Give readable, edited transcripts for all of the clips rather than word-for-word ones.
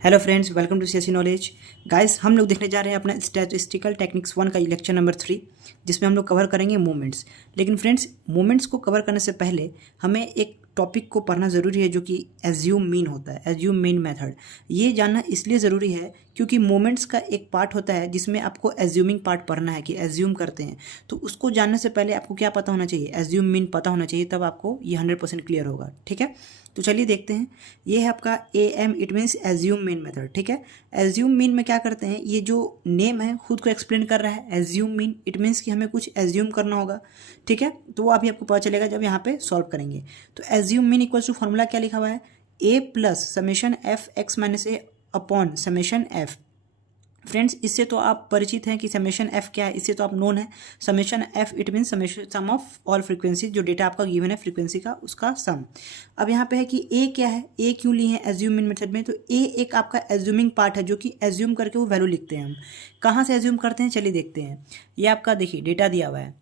Hello friends, welcome to CSC knowledge. Guys, हम लोग देखने जा रहे हैं अपना स्टैटिस्टिकल टेक्निक्स 1 का लेक्चर नंबर 3, जिसमें हम लोग कवर करेंगे मूवमेंट्स। लेकिन फ्रेंड्स, मूवमेंट्स को कवर करने से पहले हमें एक टॉपिक को पढ़ना ज़रूरी है, जो कि एज्यूम मीन होता है, एज्यूम मीन मेथड। ये जानना इसलिए ज़रूरी है क्योंकि मूवमेंट्स का एक पार्ट होता है जिसमें आपको एज्यूमिंग पार्ट पढ़ना है कि एज्यूम करते हैं। तो उसको जानने से पहले आपको क्या पता होना चाहिए? एज्यूम मीन पता होना चाहिए, तब आपको ये 100% क्लियर होगा। ठीक है, तो चलिए देखते हैं। ये है आपका AM, it means assume mean method. ठीक है, एज्यूम मीन में क्या करते हैं, ये जो नेम है खुद को एक्सप्लेन कर रहा है। एज्यूम मीन इट मीन्स कि हमें कुछ एज्यूम करना होगा। ठीक है, तो वो अभी आपको पता चलेगा जब यहाँ पे सॉल्व करेंगे। तो assume mean equals to formula क्या लिखा हुआ है, A plus summation f x minus a upon summation f. Friends, इससे तो आप परिचित हैं कि समेशन एफ क्या है, इससे तो आप नोन है। Summation f it mean summation sum of all frequency, जो डेटा आपका गिवन है फ्रीक्वेंसी का, उसका सम। अब यहाँ पे है कि ए क्या है, ए क्यों लिए हैं एज्यूम मीन मेथड में, तो ए एक आपका एज्यूमिंग पार्ट है, जो कि एज्यूम करके वो वैल्यू लिखते हैं हम। कहाँ से एज्यूम करते हैं, चलिए देखते हैं। ये आपका देखिए डेटा दिया हुआ है,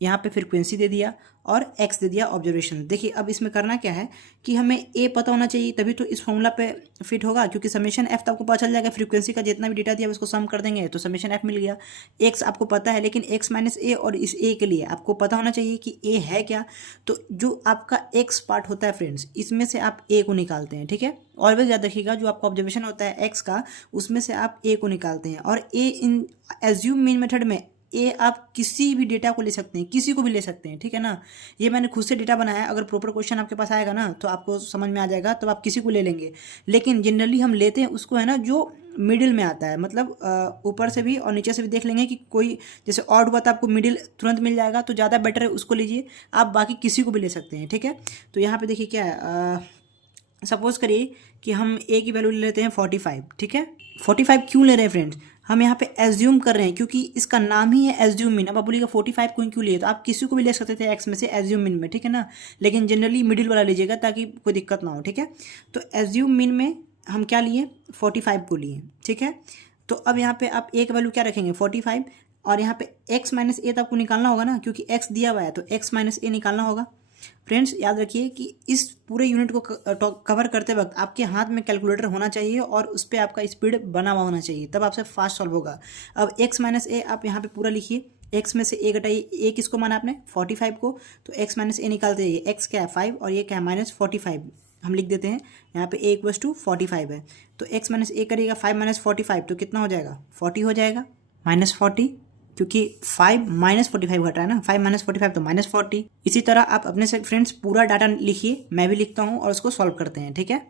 यहाँ पे फ्रीक्वेंसी दे दिया और एक्स दे दिया ऑब्जर्वेशन। देखिए अब इसमें करना क्या है कि हमें ए पता होना चाहिए, तभी तो इस फॉर्मूला पे फिट होगा। क्योंकि समेशन एफ तो आपको पता चल जाएगा, फ्रीक्वेंसी का जितना भी डेटा दिया उसको सम कर देंगे तो समेशन एफ मिल गया। एक्स आपको पता है, लेकिन एक्स माइनस ए, और इस ए के लिए आपको पता होना चाहिए कि ए है क्या। तो जो आपका एक्स पार्ट होता है फ्रेंड्स, इसमें से आप ए को निकालते हैं। ठीक है, ऑलवेज याद रखिएगा, जो आपका ऑब्जर्वेशन होता है एक्स का, उसमें से आप ए को निकालते हैं। और ए इन एज्यूम मीन मेथड में ये आप किसी भी डेटा को ले सकते हैं, किसी को भी ले सकते हैं। ठीक है ना, ये मैंने खुद से डेटा बनाया है। अगर प्रॉपर क्वेश्चन आपके पास आएगा ना तो आपको समझ में आ जाएगा, तो आप किसी को ले लेंगे। लेकिन जनरली हम लेते हैं उसको, है ना, जो मिडिल में आता है। मतलब ऊपर से भी और नीचे से भी देख लेंगे कि कोई जैसे ऑड हुआ तो आपको मिडिल तुरंत मिल जाएगा, तो ज़्यादा बेटर है उसको लीजिए। आप बाकी किसी को भी ले सकते हैं। ठीक है, तो यहाँ पे देखिए क्या है, सपोज करिए कि हम ए की वैल्यू ले लेते हैं 45। ठीक है, 45 क्यों ले रहे हैं फ्रेंड्स, हम यहाँ पे एज्यूम कर रहे हैं क्योंकि इसका नाम ही है एज्यूम मीन। अब आप बोलिएगा 45 को क्यों लिए, तो आप किसी को भी ले सकते थे एक्स में से एज्यूम मीन में। ठीक है ना, लेकिन जनरली मिडिल वाला लीजिएगा ताकि कोई दिक्कत ना हो। ठीक है, तो एज्यूम मीन में हम क्या लिए, 45 को लिए। ठीक है, तो अब यहाँ पे आप एक वैल्यू क्या रखेंगे, 45, और यहाँ पे एक्स माइनस ए तो आपको निकालना होगा ना, क्योंकि एक्स दिया हुआ है तो एक्स माइनस ए निकालना होगा। फ्रेंड्स, याद रखिए कि इस पूरे यूनिट को कवर करते वक्त आपके हाथ में कैलकुलेटर होना चाहिए और उस पर आपका स्पीड बना हुआ होना चाहिए, तब आपसे फास्ट सॉल्व होगा। अब x माइनस ए आप यहाँ पे पूरा लिखिए, x में से ए घटाइए। ए किसको माना आपने, 45 को, तो x माइनस ए निकालते हैं। x क्या है 5 और ये क्या है -45, हम लिख देते हैं यहाँ पे a इक्वल्स टू 45 है। तो x माइनस ए करिएगा 5 माइनस 45, तो कितना हो जाएगा, 40 हो जाएगा, -40, क्योंकि 5 -45 घट रहा है ना, 5 -45 तो -40। इसी तरह आप अपने से फ्रेंड्स पूरा डाटा लिखिए, मैं भी लिखता हूँ और उसको सॉल्व करते हैं। ठीक है,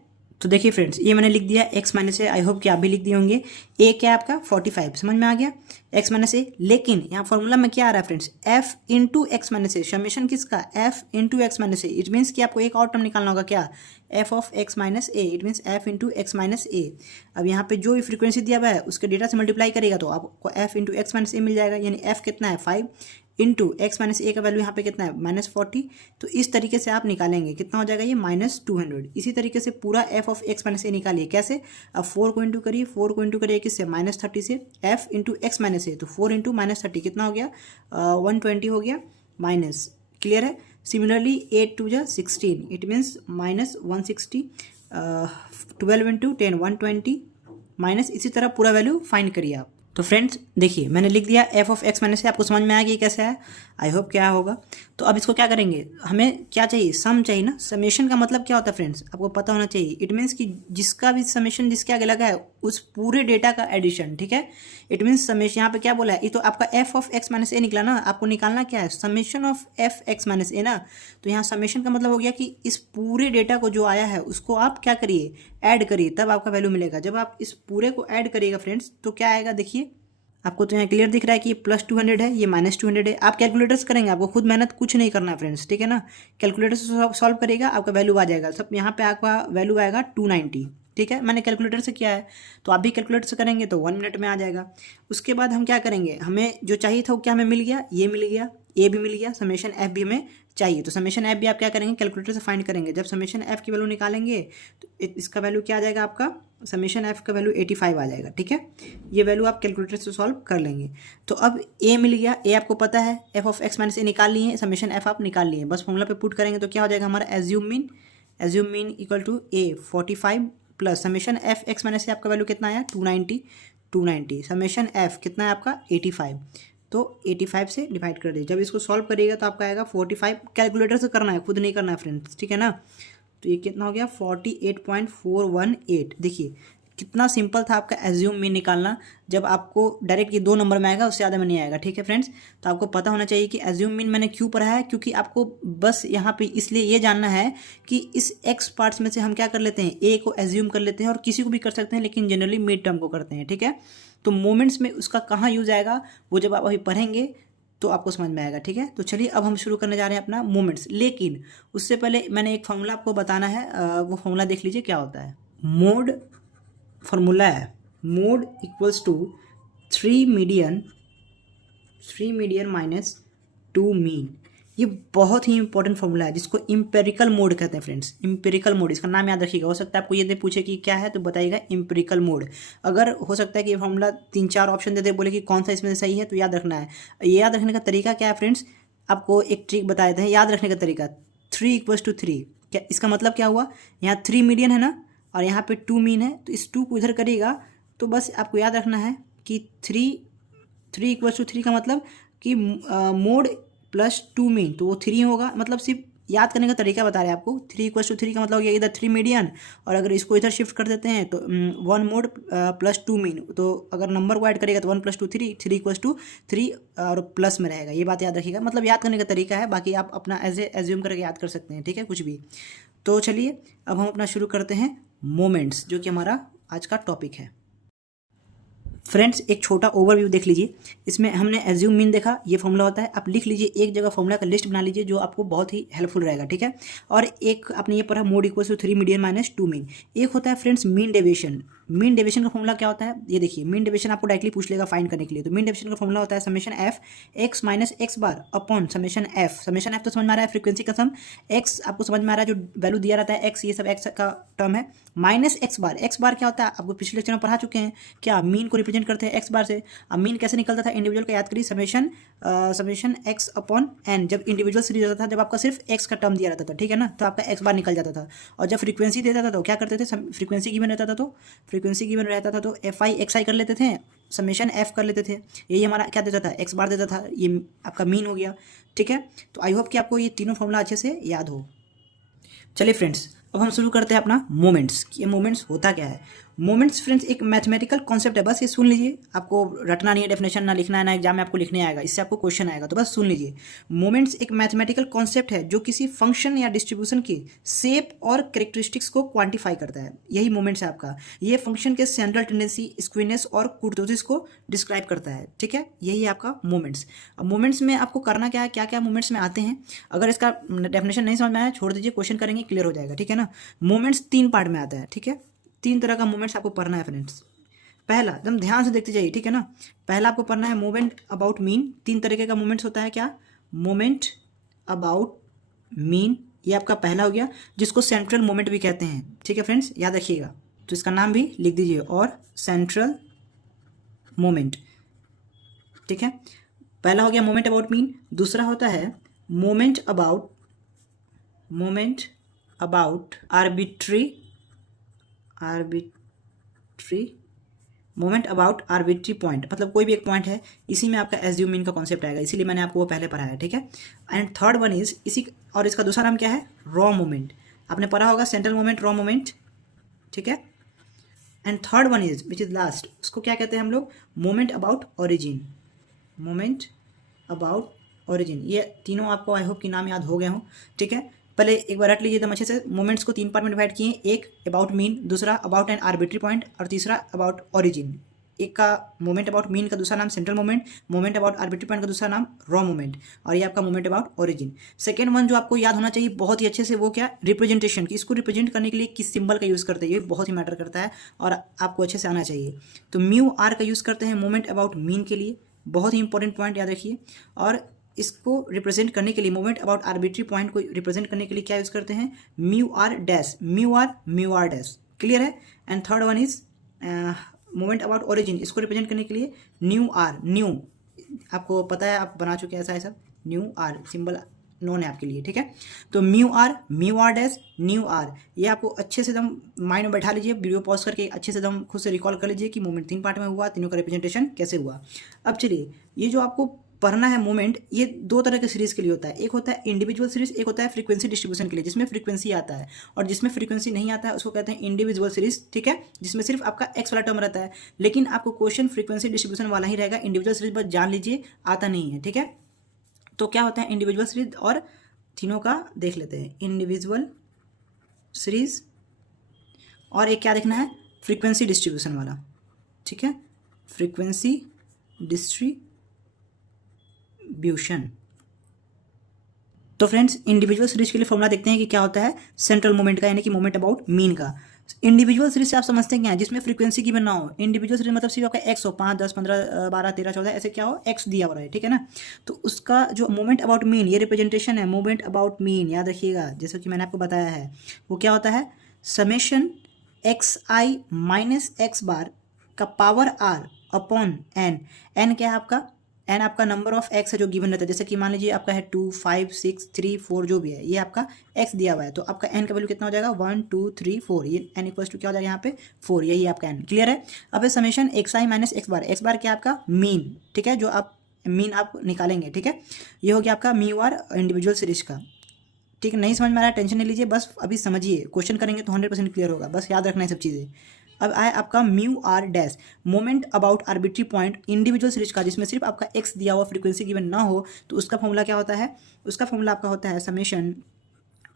तो देखिए फ्रेंड्स, ये मैंने लिख दिया x minus A, I hope कि आप भी लिख दिए होंगे। a क्या है आपका 45, समझ में आ गया, x माइनस ए। लेकिन यहाँ फॉर्मूला में क्या आ रहा है friends, f into x minus a, summation किसका, f into x minus a. It means कि आपको एक और टर्म निकालना होगा, क्या, f of x minus a, it means f into x minus a. अब यहाँ पे जो फ्रीक्वेंसी दिया हुआ है उसके डेटा से मल्टीप्लाई करेगा तो आपको f इंटू एक्स माइनस ए मिल जाएगा। यानी f कितना है 5 इंटू एक्स माइनस ए का वैल्यू यहाँ पे कितना है -40। तो इस तरीके से आप निकालेंगे, कितना हो जाएगा ये -200। इसी तरीके से पूरा f ऑफ एक्स माइनस ए निकालिए, कैसे, अब 4 को इंटू करिए, 4 को इंटू करिए किससे, -30 से, f इंटू एक्स माइनस ए, तो 4 इंटू -30 कितना हो गया, 120 हो गया, माइनस, क्लियर है। Similarly 8 2 16, it means -160, 12 into 10 120, minus, इसी तरह पूरा वैल्यू फाइंड करिए आप। तो फ्रेंड्स देखिए मैंने लिख दिया f ऑफ एक्स माइनस से, आपको समझ में आ गया कैसे है, आई होप क्या होगा। तो अब इसको क्या करेंगे, हमें क्या चाहिए, सम चाहिए ना। समेशन का मतलब क्या होता है फ्रेंड्स, आपको पता होना चाहिए। इट मीन्स कि जिसका भी समेशन जिसके आगे लगा है उस पूरे डेटा का एडिशन। ठीक है, इट मीन्स समेशन, यहाँ पे क्या बोला है, ये तो आपका f of x minus a निकला ना, आपको निकालना क्या है, summation of f x minus a ना। तो यहाँ समेशन का मतलब हो गया कि इस पूरे डेटा को जो आया है उसको आप क्या करिए, ऐड करिए, तब आपका वैल्यू मिलेगा। जब आप इस पूरे को ऐड करिएगा फ्रेंड्स तो क्या आएगा, देखिए आपको तो यहाँ क्लियर दिख रहा है कि ये +200 है, ये -200 है। आप कैलकुलेटर से करेंगे, आपको खुद मेहनत कुछ नहीं करना है फ्रेंड्स। ठीक है ना, कैलकुलेटर से सॉल्व करेगा, आपका वैल्यू आ जाएगा। सब यहाँ पे आपका वैल्यू आएगा 290। ठीक है, मैंने कैलकुलेटर से किया है, तो आप भी कैलकुलेटर से करेंगे तो 1 मिनट में आ जाएगा। उसके बाद हम क्या करेंगे, हमें जो चाहिए था वो क्या हमें मिल गया, ये मिल गया, ए भी मिल गया, समेशन एफ भी हमें चाहिए। तो समेशन एफ भी आप क्या करेंगे, कैलकुलेटर से फाइंड करेंगे। जब समेशन एफ की वैल्यू निकालेंगे तो इसका वैल्यू क्या आ जाएगा, आपका समेशन एफ का वैल्यू 85 आ जाएगा। ठीक है, ये वैल्यू आप कैलकुलेटर से सॉल्व कर लेंगे। तो अब ए मिल गया, ए आपको पता है, एफ ऑफ एक्स माइनस ए निकाल लिए, समेशन एफ आप निकाल लिए, बस फॉर्मूला पे पुट करेंगे तो क्या हो जाएगा हमारा assume mean equal to a 45 plus summation f x minus से आपका वैल्यू कितना आया 290 समेशन एफ कितना है आपका 85, तो 85 से डिवाइड कर दीजिए। जब इसको सॉल्व करिएगा तो आपका आएगा 45, कैलकुलेटर से करना है, खुद नहीं करना है फ्रेंड्स, ठीक है ना। तो ये कितना हो गया 48.418। देखिए कितना सिंपल था आपका एज्यूम मीन निकालना, जब आपको डायरेक्ट ये 2 नंबर में आएगा उससे ज़्यादा में नहीं आएगा, ठीक है फ्रेंड्स। तो आपको पता होना चाहिए कि एज्यूम मीन मैंने क्यों पढ़ा है, क्योंकि आपको बस यहाँ पे इसलिए ये जानना है कि इस एक्स पार्ट्स में से हम क्या कर लेते हैं, ए को एज्यूम कर लेते हैं और किसी को भी कर सकते हैं, लेकिन जनरली मिड टर्म को करते हैं, ठीक है। तो मोमेंट्स में उसका कहाँ यूज़ आएगा वो जब आप अभी पढ़ेंगे तो आपको समझ में आएगा, ठीक है। तो चलिए अब हम शुरू करने जा रहे हैं अपना मोमेंट्स, लेकिन उससे पहले मैंने एक फॉर्मूला आपको बताना है, वो फॉर्मूला देख लीजिए क्या होता है। मोड फॉर्मूला है, mode equals to 3 median minus 2 mean. ये बहुत ही इंपॉर्टेंट फॉर्मूला है जिसको इम्पेरिकल मोड कहते हैं फ्रेंड्स। इम्पेरिकल मोड, इसका नाम याद रखिएगा। हो सकता है आपको ये पूछे कि क्या है तो बताइएगा इम्पेरिकल मोड। अगर हो सकता है कि ये फॉर्मूला 3-4 ऑप्शन देते बोले कि कौन सा इसमें से सही है, तो याद रखना है। ये याद रखने का तरीका क्या है फ्रेंड्स, आपको एक ट्रिक बता देते हैं याद रखने का तरीका। 3 = 3, क्या इसका मतलब क्या हुआ, यहाँ 3 मीडियन है ना और यहाँ पे 2 मीन है, तो इस 2 को इधर करिएगा तो बस आपको याद रखना है कि 3 = 3 का मतलब कि मोड प्लस 2 मीन, तो वो 3 होगा। मतलब सिर्फ याद करने का तरीका बता रहे हैं आपको। 3 = 3 का मतलब हो गया इधर 3 मीडियन, और अगर इसको इधर शिफ्ट कर देते हैं तो 1 मोड प्लस 2 मीन, तो अगर नंबर को ऐड करेगा तो 1 + 2 3, 3 = 3 और प्लस में रहेगा। ये बात याद रखिएगा, मतलब याद करने का तरीका है, बाकी आप अपना एज्यूम करके याद कर सकते हैं, ठीक है, कुछ भी। तो चलिए अब हम अपना शुरू करते हैं मोमेंट्स, जो कि हमारा आज का टॉपिक है। फ्रेंड्स एक छोटा ओवरव्यू देख लीजिए। इसमें हमने एज्यूम मीन देखा, ये फॉर्मूला होता है। आप लिख लीजिए एक जगह, फॉर्मूला का लिस्ट बना लीजिए जो आपको बहुत ही हेल्पफुल रहेगा, ठीक है। और एक आपने ये पढ़ा mode equals to 3 median minus 2 mean. एक होता है friends mean deviation. Mean deviation का फॉर्मूला क्या होता है, ये देखिए। मीन डेविएशन आपको डायरेक्टली पूछ लेगा फाइंड करने के लिए। तो मीन डेविएशन का फॉर्मूला होता है summation f x minus x bar upon summation F. Summation F तो समझ में आ रहा है फ्रीक्वेंसी का सम, एक्स आपको समझ में आ रहा है जो वैल्यू दिया रहता है एक्स, ये सब एक्स का टर्म है, माइनस एक्स बार। एक्स बार क्या होता है आपको पिछले लेक्चर में पढ़ा चुके हैं, क्या मीन को रिप्रेजेंट करते हैं एक्स बार से। अब मीन कैसे निकलता था इंडिविजुअल का, याद करिए समेशन एक्स अपॉन एन। जब इंडिविजुअल सीरीज होता था, जब आपका सिर्फ एक्स का टर्म दिया रहता था, ठीक है ना, तो आपका एक्स बार निकल जाता था। और जब फ्रीक्वेंसी देता था तो क्या करते थे, फ्रीक्वेंसी गिवन रहता था तो फ्रीक्वेंसी गिवन रहता था तो एफ आई एक्स आई कर लेते थे, समेशन एफ कर लेते थे। यही हमारा क्या देता था, एक्स बार देता था, ये आपका मीन हो गया, ठीक है। तो आई होप कि आपको ये तीनों फॉर्मूला अच्छे से याद हो। चलिए फ्रेंड्स अब हम शुरू करते हैं अपना मोमेंट्स। ये मोमेंट्स होता क्या है। मोमेंट्स फ्रेंड्स एक मैथमेटिकल कॉन्सेप्ट है, बस ये सुन लीजिए। आपको रटना नहीं है, डेफिनेशन ना लिखना है, ना एग्जाम में आपको लिखने आएगा, इससे आपको क्वेश्चन आएगा, तो बस सुन लीजिए। मोमेंट्स एक मैथमेटिकल कॉन्सेप्ट है जो किसी फंक्शन या डिस्ट्रीब्यूशन की शेप और कैरेक्टरिस्टिक्स को क्वांटिफाई करता है। यही मोमेंट्स है आपका। ये फंक्शन के सेंट्रल टेंडेंसी, स्क्वीनेस और कुर्तोसिस को डिस्क्राइब करता है, ठीक है। यही है आपका मोमेंट्स। अब मोमेंट्स में आपको करना क्या है, क्या क्या मोमेंट्स में आते हैं। अगर इसका डेफिनेशन नहीं समझ में आया छोड़ दीजिए, क्वेश्चन करेंगे क्लियर हो जाएगा, ठीक है ना। मोमेंट्स 3 पार्ट में आता है, ठीक है। 3 तरह का मोमेंट्स आपको पढ़ना है फ्रेंड्स। पहला एकदम ध्यान से देखते जाइए, ठीक है ना। पहला आपको पढ़ना है मोमेंट अबाउट मीन। 3 तरीके का मोमेंट्स होता है, क्या, मोमेंट अबाउट मीन, ये आपका पहला हो गया, जिसको सेंट्रल मोमेंट भी कहते हैं, ठीक है फ्रेंड्स, याद रखिएगा। तो इसका नाम भी लिख दीजिए, और सेंट्रल मोमेंट, ठीक है। पहला हो गया मोमेंट अबाउट मीन। दूसरा होता है moment about arbitrary moment about arbitrary point, मतलब कोई भी एक पॉइंट है, इसी में आपका एज्यूम मीन का कॉन्सेप्ट आएगा, इसीलिए मैंने आपको वो पहले पढ़ाया है, ठीक है। एंड थर्ड वन इज इसी, और इसका दूसरा नाम क्या है, रॉ मोमेंट। आपने पढ़ा होगा सेंट्रल मोमेंट, रॉ मोमेंट, ठीक है। And third one is which is last, उसको क्या कहते हैं हम लोग, मोमेंट अबाउट ओरिजिन। ये तीनों आपको आई होप कि नाम याद हो गए हों, ठीक है। पहले एक बार रट लीजिए एकदम अच्छे से। मोमेंट्स को 3 पार्ट में डिवाइड किए, एक अबाउट मीन, दूसरा अबाउट एन आर्बिट्री पॉइंट, और तीसरा अबाउट ओरिजिन। एक का मोमेंट अबाउट मीन का दूसरा नाम central moment, moment about arbitrary point का दूसरा नाम रॉ मोमेंट, और ये आपका moment about origin. Second one जो आपको याद होना चाहिए बहुत ही अच्छे से, वो क्या, रिप्रेजेंटेशन की। इसको रिप्रेजेंट करने के लिए किस सिंबल का यूज़ करते हैं, ये बहुत ही मैटर करता है और आपको अच्छे से आना चाहिए। तो म्यू आर का यूज़ करते हैं मोमेंट अबाउट मीन के लिए, बहुत ही इंपॉर्टेंट पॉइंट याद रखिए। और इसको रिप्रेजेंट करने के लिए, मोमेंट अबाउट आर्बिट्री पॉइंट को रिप्रेजेंट करने के लिए क्या यूज़ करते हैं, mu r dash, mu r dash, clear है। And third one is moment about origin, इसको रिप्रेजेंट करने के लिए न्यू आर, न्यू आपको पता है, आप बना चुके हैं ऐसा है सब, न्यू आर सिंबल नोन है आपके लिए, ठीक है। तो mu r dash nu r, ये आपको अच्छे से एकदम माइंड में बैठा लीजिए, वीडियो पॉज करके अच्छे से एकदम खुद से रिकॉल कर लीजिए कि मूवमेंट 3 पार्ट में हुआ, तीनों का रिप्रेजेंटेशन कैसे हुआ। अब चलिए, ये जो आपको पढ़ना है मूवमेंट, ये 2 तरह के सीरीज के लिए होता है, एक होता है इंडिविजुअल सीरीज, एक होता है फ्रीक्वेंसी डिस्ट्रीब्यूशन के लिए, जिसमें फ्रीक्वेंसी आता है, और जिसमें फ्रीक्वेंसी नहीं आता है उसको कहते हैं इंडिविजुअल सीरीज, ठीक है, जिसमें सिर्फ आपका एक्स वाला टर्म रहता है। लेकिन आपको क्वेश्चन फ्रीक्वेंसी डिस्ट्रीब्यूशन वाला ही रहेगा, इंडिविजुअल सीरीज बस जान लीजिए, आता नहीं है, ठीक है। तो क्या होता है इंडिविजुअल सीरीज, और तीनों का देख लेते हैं। इंडिविजुअल सीरीज और एक क्या देखना है, फ्रीक्वेंसी डिस्ट्रीब्यूशन वाला, ठीक है, फ्रीक्वेंसी डिस्ट्रीब्यूशन। तो फ्रेंड्स, इंडिविजुअल सीरीज के लिए फॉर्मूला देखते हैं कि क्या होता है सेंट्रल मोमेंट का, यानी कि मोमेंट अबाउट मीन का। इंडिविजुअल सीरीज से आप समझते हैं क्या है, जिसमें फ्रीक्वेंसी गिवन ना हो। इंडिविजुअल सीरीज मतलब सिर्फ आपका एक्स हो, 5, 10, 15, 12, 13, 14 ऐसे क्या हो, एक्स दिया हुआ है, ठीक है ना। तो उसका जो मोमेंट अबाउट मीन, ये रिप्रेजेंटेशन है मोमेंट अबाउट मीन, याद रखिएगा, जैसे कि मैंने आपको बताया है, वो क्या होता है summation x i minus x bar का power r upon n. N क्या है आपका, एन आपका नंबर ऑफ एक्स है जो गिवन रहता है, जैसे कि मान लीजिए आपका है 2, 5, 6, 3, 4 जो भी है, ये आपका एक्स दिया हुआ है, तो आपका एन का वैल्यू कितना हो जाएगा 1, 2, 3, 4, ये एन इक्वल्स टू क्या हो जाएगा यहाँ पे 4, यही आपका एन, क्लियर है। अब है summation x i minus x बार क्या आपका मीन, ठीक है, जो आप मीन आप निकालेंगे, ठीक है, ये हो गया आपका म्यू आर इंडिविजुअल सीरीज का, ठीक है। नहीं समझ में आ रहा है टेंशन नहीं लीजिए, बस अभी समझिए, क्वेश्चन करेंगे तो 100% क्लियर होगा, बस याद रखना है सब चीज़ें। अब आए आपका mu r dash, moment about arbitrary point individual series का, जिसमें सिर्फ आपका एक्स दिया हुआ फ्रीक्वेंसी गिवन ना हो, तो उसका फॉर्मूला क्या होता है, उसका फॉर्मूला आपका होता है summation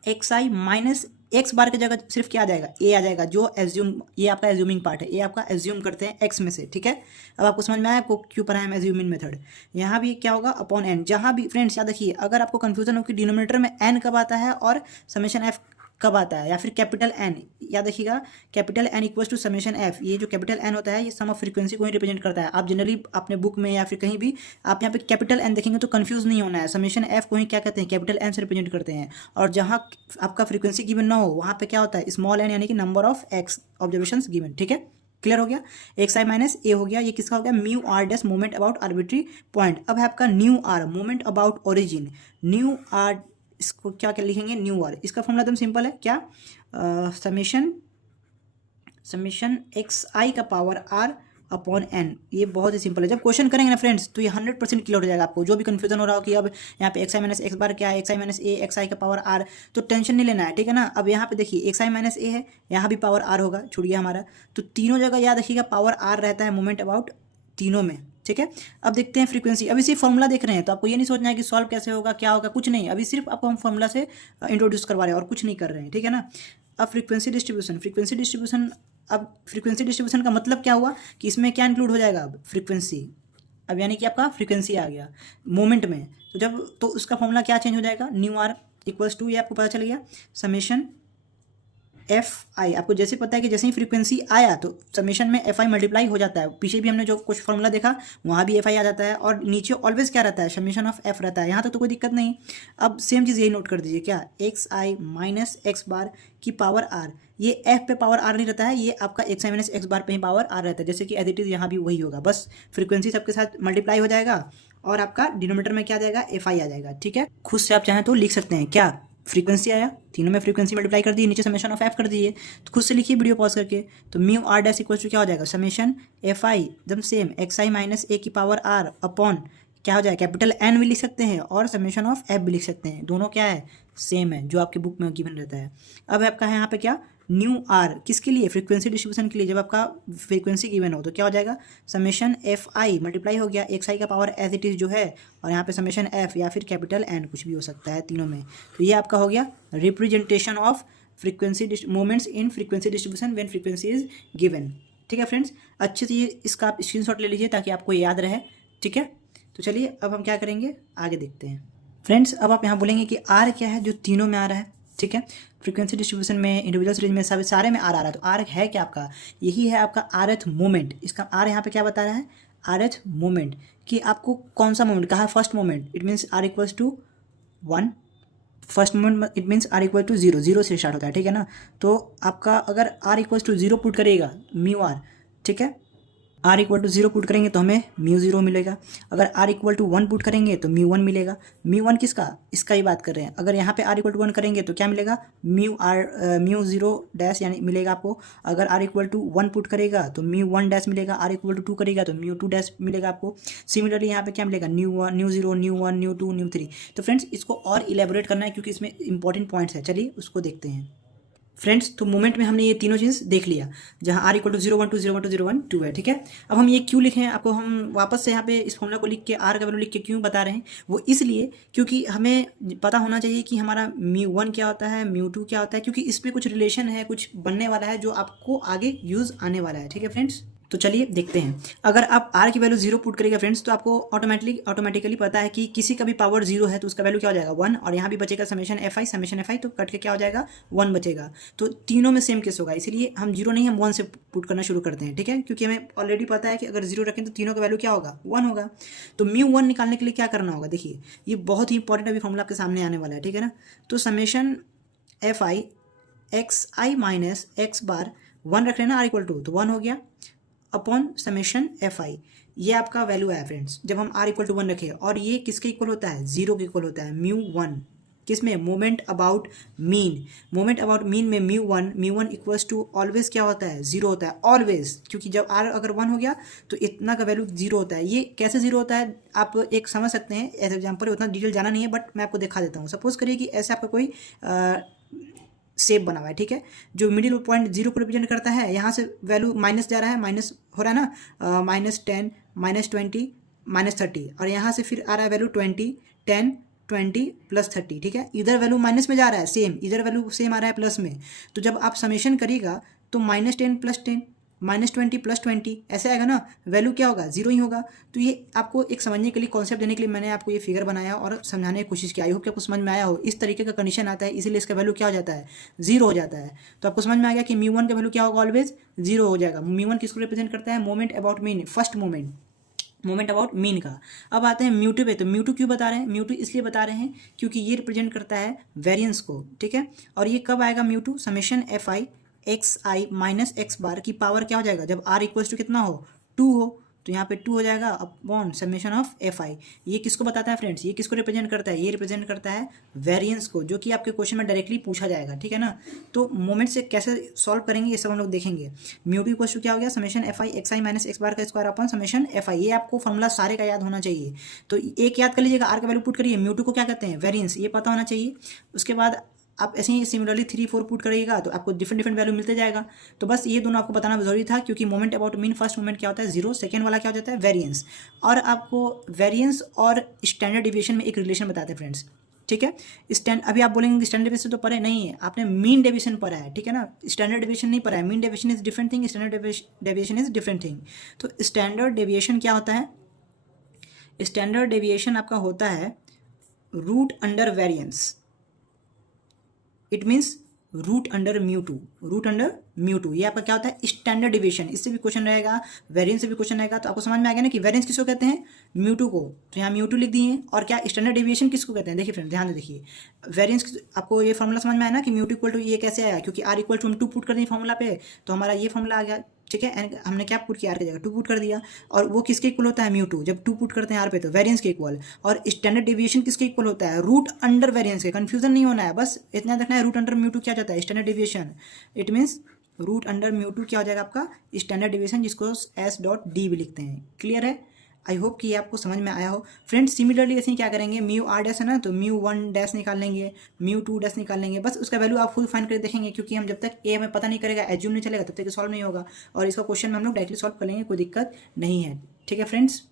x i minus x bar की जगह सिर्फ क्या आ जाएगा, ए आ जाएगा, जो एज्यूम, ये आपका एज्यूमिंग पार्ट है, ये आपका एज्यूम करते हैं एक्स में से, ठीक है। अब आपको समझ में आया आपको क्यों पढ़ा है हम एज्यूमिंग मेथड। यहाँ भी क्या होगा अपॉन एन, जहाँ भी फ्रेंड्स याद रखिए, अगर आपको कंफ्यूजन हो कि डिनोमिनेटर में एन कब आता है और समेशन एफ कब आता है, या फिर कैपिटल एन, याद रखिएगा capital n equals to summation f, ये जो कैपिटल एन होता है ये सम ऑफ फ्रीक्वेंसी को ही रिप्रेजेंट करता है। आप जनरली अपने बुक में या फिर कहीं भी आप यहाँ पे कैपिटल एन देखेंगे तो कंफ्यूज नहीं होना है, समेशन एफ को ही क्या कहते हैं कैपिटल एन से रिप्रेजेंट करते हैं। और जहाँ आपका फ्रीक्वेंसी गिवन ना हो वहाँ पे क्या होता है स्मॉल एन, यानी कि number of x observations given, ठीक है, क्लियर हो गया। एक्स आई माइनस ए हो गया, ये किसका हो गया mu r dash moment about arbitrary point. अब है आपका nu r moment about origin, nu r इसको क्या क्या लिखेंगे न्यू आर, इसका फॉर्मूला एकदम सिंपल है, क्या समेशन एक्स आई का पावर आर अपॉन एन, ये बहुत ही सिंपल है। जब क्वेश्चन करेंगे ना फ्रेंड्स तो ये 100% क्लियर हो जाएगा आपको, जो भी कंफ्यूजन हो रहा हो कि अब यहाँ पे एक्स आई माइनस एक्स बार क्या है, x i minus A x आई का पावर आर, तो टेंशन नहीं लेना है, ठीक है ना। अब यहाँ पे देखिए एक्स आई माइनस ए है, यहाँ भी पावर आर होगा, छूट गया हमारा, तो तीनों जगह याद रखिएगा पावर आर रहता है मोमेंट अबाउट तीनों में, ठीक है। अब देखते हैं फ्रीक्वेंसी, अभी सिर्फ फॉर्मूला देख रहे हैं तो आपको ये नहीं सोचना है कि सॉल्व कैसे होगा क्या होगा, कुछ नहीं, अभी सिर्फ आपको हम फॉर्मूला से इंट्रोड्यूस करवा रहे हैं और कुछ नहीं कर रहे हैं, ठीक है ना। अब फ्रीक्वेंसी डिस्ट्रीब्यूशन, अब फ्रीक्वेंसी डिस्ट्रीब्यूशन का मतलब क्या हुआ कि इसमें क्या इंक्लूड हो जाएगा अब फ्रीक्वेंसी, अब यानी कि आपका फ्रीक्वेंसी आ गया मोमेंट में, तो जब तो उसका फॉर्मूला क्या चेंज हो जाएगा न्यू आर इक्वल्स टू, ये आपको पता चल गया समेशन एफ आई, आपको जैसे पता है कि जैसे ही फ्रीक्वेंसी आया तो समेशन में एफ आई मल्टीप्लाई हो जाता है, पीछे भी हमने जो कुछ फॉर्मूला देखा वहाँ भी एफ आई आ जाता है, और नीचे ऑलवेज क्या रहता है समेशन ऑफ एफ रहता है, यहाँ तक तो कोई दिक्कत नहीं। अब सेम चीज़ यही नोट कर दीजिए, क्या x i minus x bar की पावर आर, ये एफ पे पावर आर नहीं रहता है, ये आपका एक्स आई माइनस एक्स बार पे ही पावर आर रहता है, जैसे कि एज इट इज़ यहाँ भी वही होगा, बस फ्रीक्वेंसी सबके साथ मल्टीप्लाई हो जाएगा और आपका डिनोमीटर में क्या आ जाएगा एफ आई आ जाएगा, ठीक है। खुद से आप चाहें तो लिख सकते हैं, क्या फ्रीक्वेंसी आया, तीनों में फ्रीक्वेंसी मल्टीप्लाई कर दी, नीचे समेशन ऑफ एफ कर दीजिए, तो खुद से लिखिए वीडियो पॉज करके। तो mu r dash equal to क्या हो जाएगा समेशन एफ आई एकदम same x i minus a की पावर आर अपॉन क्या हो जाएगा कैपिटल एन भी लिख सकते हैं और समेशन ऑफ एफ भी लिख सकते हैं, दोनों क्या है सेम है जो आपके बुक में गिवन रहता है। अब आपका है यहाँ पे क्या न्यू आर, किसके लिए फ्रीक्वेंसी डिस्ट्रीब्यूशन के लिए, जब आपका फ्रीक्वेंसी गिवन हो तो क्या हो जाएगा समेशन एफ आई मल्टीप्लाई हो गया एक्स आई का पावर एज इट इज़ जो है, और यहाँ पे समेशन एफ या फिर कैपिटल एन कुछ भी हो सकता है तीनों में, तो ये आपका हो गया representation of frequency moments in frequency distribution when frequency is given, ठीक है फ्रेंड्स। अच्छे से ये इसका आप स्क्रीनशॉट ले लीजिए ताकि आपको याद रहे, ठीक है। तो चलिए अब हम क्या करेंगे आगे देखते हैं फ्रेंड्स। अब आप यहाँ बोलेंगे कि आर क्या है जो तीनों में आ रहा है, ठीक है, फ्रीक्वेंसी डिस्ट्रीब्यूशन में इंडिविजुअल सीरीज में सब सारे में आर आ रहा है, तो आर है क्या आपका, यही है आपका आरथ मोमेंट। इसका आर यहाँ पे क्या बता रहा है आरथ मोमेंट, कि आपको कौन सा मोमेंट कहा first moment, it means r equals to 1, first moment it means r equal to 0, 0 से स्टार्ट होता है, ठीक है ना। तो आपका अगर आर इक्वल्स टू 0 पुट करिएगा म्यू आर, ठीक है, आर इक्वल टू 0 पुट करेंगे तो हमें म्यू 0 मिलेगा। अगर आर इक्वल टू 1 पुट करेंगे तो म्यू 1 मिलेगा। म्यू 1 किसका, इसका ही बात कर रहे हैं। अगर यहाँ पे आर इक्वल टू 1 करेंगे तो क्या मिलेगा, म्यू 0 डैश यानी मिलेगा आपको। अगर आर इक्वल टू 1 पुट करेगा तो म्यू 1 डैश मिलेगा। आर इक्वल टू 2 करेगा तो म्यू 2 डैश मिलेगा आपको। सिमिलरली यहाँ पे क्या मिलेगा, new 1, new 0, new 1, new 2, new 3। तो फ्रेंड्स इसको और इलेबोरेट करना है क्योंकि इसमें इंपॉर्टेंट पॉइंट्स है, चलिए उसको देखते हैं। फ्रेंड्स तो मोमेंट में हमने ये तीनों चीज़ देख लिया, जहाँ आर इक्वल टू 0 1 2 0 1 2 0 1 2 है, ठीक है। अब हम ये क्यों लिखे हैं, आपको हम वापस से यहाँ पे इस फॉर्मूला को लिख के आर का वैल्यू लिख के क्यों बता रहे हैं, वो इसलिए क्योंकि हमें पता होना चाहिए कि हमारा म्यू 1 क्या होता है, म्यू 2 क्या होता है, क्योंकि इसमें कुछ रिलेशन है, कुछ बनने वाला है जो आपको आगे यूज़ आने वाला है, ठीक है फ्रेंड्स। तो चलिए देखते हैं। अगर आप आर की वैल्यू 0 पुट करेगा फ्रेंड्स तो आपको ऑटोमेटिकली पता है कि किसी का भी पावर 0 है तो उसका वैल्यू क्या हो जाएगा 1, और यहाँ भी बचेगा समेशन एफ आई, तो कट के क्या हो जाएगा 1 बचेगा। तो तीनों में सेम केस होगा, इसीलिए हम 0 नहीं, हम 1 से पुट करना शुरू करते हैं, ठीक है, क्योंकि हमें ऑलरेडी पता है कि अगर 0 रखें तो तीनों का वैल्यू क्या होगा 1 होगा। तो म्यू 1 निकालने के लिए क्या करना होगा, देखिए ये बहुत ही इंपॉर्टेंट अभी फॉर्मूला आपके सामने आने वाला है, ठीक है ना। तो summation f i x i minus x bar 1 रख लेना, आर इक्वल टू तो 1 हो गया अपॉन समेशन एफ आई, ये आपका वैल्यू है फ्रेंड्स जब हम आर इक्वल टू 1 रखें। और ये किसके इक्वल होता है, 0 के इक्वल होता है, म्यू 1 किसमें, moment about mean. Moment about mean में म्यू 1 इक्वल्स टू ऑलवेज क्या होता है 0 होता है, ऑलवेज, क्योंकि जब आर अगर 1 हो गया तो इतना का वैल्यू 0 होता है। ये कैसे 0 होता है आप एक समझ सकते हैं, एज एग्जाम्पल, उतना डिटेल जाना नहीं है बट मैं आपको दिखा देता हूँ। सपोज करिए कि ऐसे आपका कोई शेप बना हुआ है, ठीक है, जो मिडिल पॉइंट 0 को रिप्रेजेंट करता है, यहाँ से वैल्यू माइनस जा रहा है, माइनस हो रहा है ना, -10 -20 -30, और यहाँ से फिर आ रहा है वैल्यू 20 10 20 + 30, ठीक है। इधर वैल्यू माइनस में जा रहा है सेम, इधर वैल्यू सेम आ रहा है प्लस में। तो जब आप समेशन करिएगा तो -10 + 10 -20 + 20 ऐसे आएगा ना, वैल्यू क्या होगा 0 ही होगा। तो ये आपको एक समझने के लिए, कॉन्सेप्ट देने के लिए मैंने आपको ये फिगर बनाया और समझाने की कोशिश की। आई होप कि आपको समझ में आया हो। इस तरीके का कंडीशन आता है, इसीलिए इसका वैल्यू क्या हो जाता है 0 हो जाता है। तो आपको समझ में आ गया कि म्यू 1 का वैल्यू क्या होगा, ऑलवेज 0 हो जाएगा। म्यू 1 किसको रिप्रेजेंट करता है, moment about mean, first moment about mean का। अब आते हैं म्यू 2 पे। तो म्यू 2 क्यों बता रहे हैं, म्यू 2 इसलिए बता रहे हैं क्योंकि ये रिप्रेजेंट करता है वेरिएंस को, ठीक है। और ये कब आएगा mu 2, summation f i x i minus x bar की पावर क्या हो जाएगा, जब आर इक्वल्स टू कितना हो 2 हो, तो यहाँ पे 2 हो जाएगा upon summation of F i. ये किसको बताता है फ्रेंड्स, ये किसको रिप्रेजेंट करता है, ये रिप्रेजेंट करता है वेरिएंस को, जो कि आपके क्वेश्चन में डायरेक्टली पूछा जाएगा, ठीक है ना। तो मोमेंट से कैसे सॉल्व करेंगे ये सब हम लोग देखेंगे। म्यू 2 इक्वल्स टू क्या हो गया, summation f i x i minus x bar का square upon summation f i. ये आपको फॉर्मूला सारे का याद होना चाहिए। तो एक याद कर लीजिएगा, आर का वैल्यू पुट करिए, म्यू 2 को क्या कहते हैं, वेरिएंस, ये पता होना चाहिए। उसके बाद आप ऐसे ही सिमिलरली 3 4 पुट करिएगा तो आपको डिफरेंट वैल्यू मिलते जाएगा। तो बस ये दोनों आपको बताना जरूरी था, क्योंकि moment about mean first moment क्या होता है 0, सेकंड वाला क्या हो जाता है वेरिएंस। और आपको वेरिएंस और स्टैंडर्ड डेविएशन में एक रिलेशन बताते हैं फ्रेंड्स, ठीक है। अभी आप बोलेंगे स्टैंडर्ड डेविएशन तो पढ़े नहीं है, आपने मीन डेविएशन पढ़ा है, ठीक है ना, स्टैंडर्ड डेविएशन नहीं पढ़ा है। Mean deviation is different thing, standard deviation is different thing. तो स्टैंडर्ड डेविएशन क्या होता है, स्टैंडर्ड डेविएशन आपका होता है root under variance, it means root under mu 2, ये आपका क्या होता है स्टैंडर्ड डेविएशन। इससे भी क्वेश्चन रहेगा, वेरिएंस से भी क्वेश्चन रहेगा। तो आपको समझ में आ गया ना कि वेरिएंस किसको कहते हैं, म्यू 2 को, तो यहाँ म्यू 2 लिख दिए। और क्या स्टैंडर्ड डेविएशन किसको कहते हैं, देखिए फ्रेंड ध्यान से देखिए, वेरिएंस आपको ये फॉर्मूला समझ में आया ना कि म्यू 2 इक्वल टू ये कैसे आया, क्योंकि आर इक्वल टू हम 2 पुट कर दिए फॉर्मूला पे, तो हमारा ये फॉर्मूला आ गया, ठीक है। एंड हमने क्या पुट किया, आर की जगह 2 पुट कर दिया। और वो किसके इक्वल होता है म्यू 2, जब 2 पुट करते हैं आर पे तो वेरिएंस के इक्वल। और स्टैंडर्ड डेविएशन किसके इक्वल होता है, रूट अंडर वेरिएंस के। कंफ्यूजन नहीं होना है, बस इतना देखना है रूट अंडर म्यू 2 क्या जाता है standard deviation. It means root under mu 2 क्या हो जाएगा आपका स्टैंडर्ड डेविएशन, जिसको S.D भी लिखते हैं। क्लियर है, आई होप कि ये आपको समझ में आया हो फ्रेंड्स। सिमिलरली ऐसे ही क्या करेंगे, म्यू आर डैश है ना, तो म्यू 1 डैश निकाल लेंगे, म्यू 2 डैश निकाल लेंगे। बस उसका वैल्यू आप खुद फाइंड करके देखेंगे, क्योंकि हम जब तक ए हमें पता नहीं करेगा, एज्यूम नहीं चलेगा, तब तक सॉल्व नहीं होगा। और इसका क्वेश्चन में हम लोग डायरेक्टली सॉल्व कर लेंगे, कोई दिक्कत नहीं है, ठीक है फ्रेंड्स।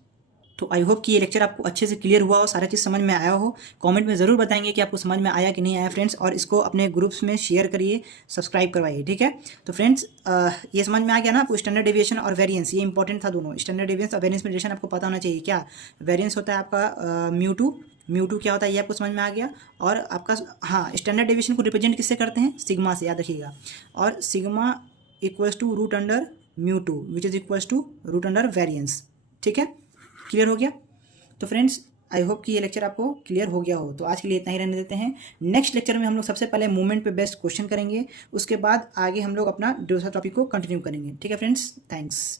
तो आई होप कि ये लेक्चर आपको अच्छे से क्लियर हुआ हो, सारा चीज़ समझ में आया हो। कमेंट में ज़रूर बताएंगे कि आपको समझ में आया कि नहीं आया फ्रेंड्स, और इसको अपने ग्रुप्स में शेयर करिए, सब्सक्राइब करवाइए, ठीक है। तो फ्रेंड्स ये समझ में आ गया ना आपको, स्टैंडर्ड डेविएशन और वेरिएंस, ये इंपॉर्टेंट था दोनों। स्टैंडर्ड डेविएशन और वेरिएंस में रिलेशन आपको पता होना चाहिए। क्या वेरिएंस होता है आपका म्यू 2 क्या होता है ये आपको समझ में आ गया। और आपका हाँ, स्टैंडर्ड डेविएशन को रिप्रेजेंट किससे करते हैं, सिग्मा से, याद रखिएगा। और sigma equals to root under mu 2 which is equals to root under variance, ठीक है। क्लियर हो गया। तो फ्रेंड्स आई होप कि ये लेक्चर आपको क्लियर हो गया हो। तो आज के लिए इतना ही रहने देते हैं। नेक्स्ट लेक्चर में हम लोग सबसे पहले मूवमेंट पे बेस्ट क्वेश्चन करेंगे, उसके बाद आगे हम लोग अपना दूसरा टॉपिक को कंटिन्यू करेंगे, ठीक है फ्रेंड्स। थैंक्स।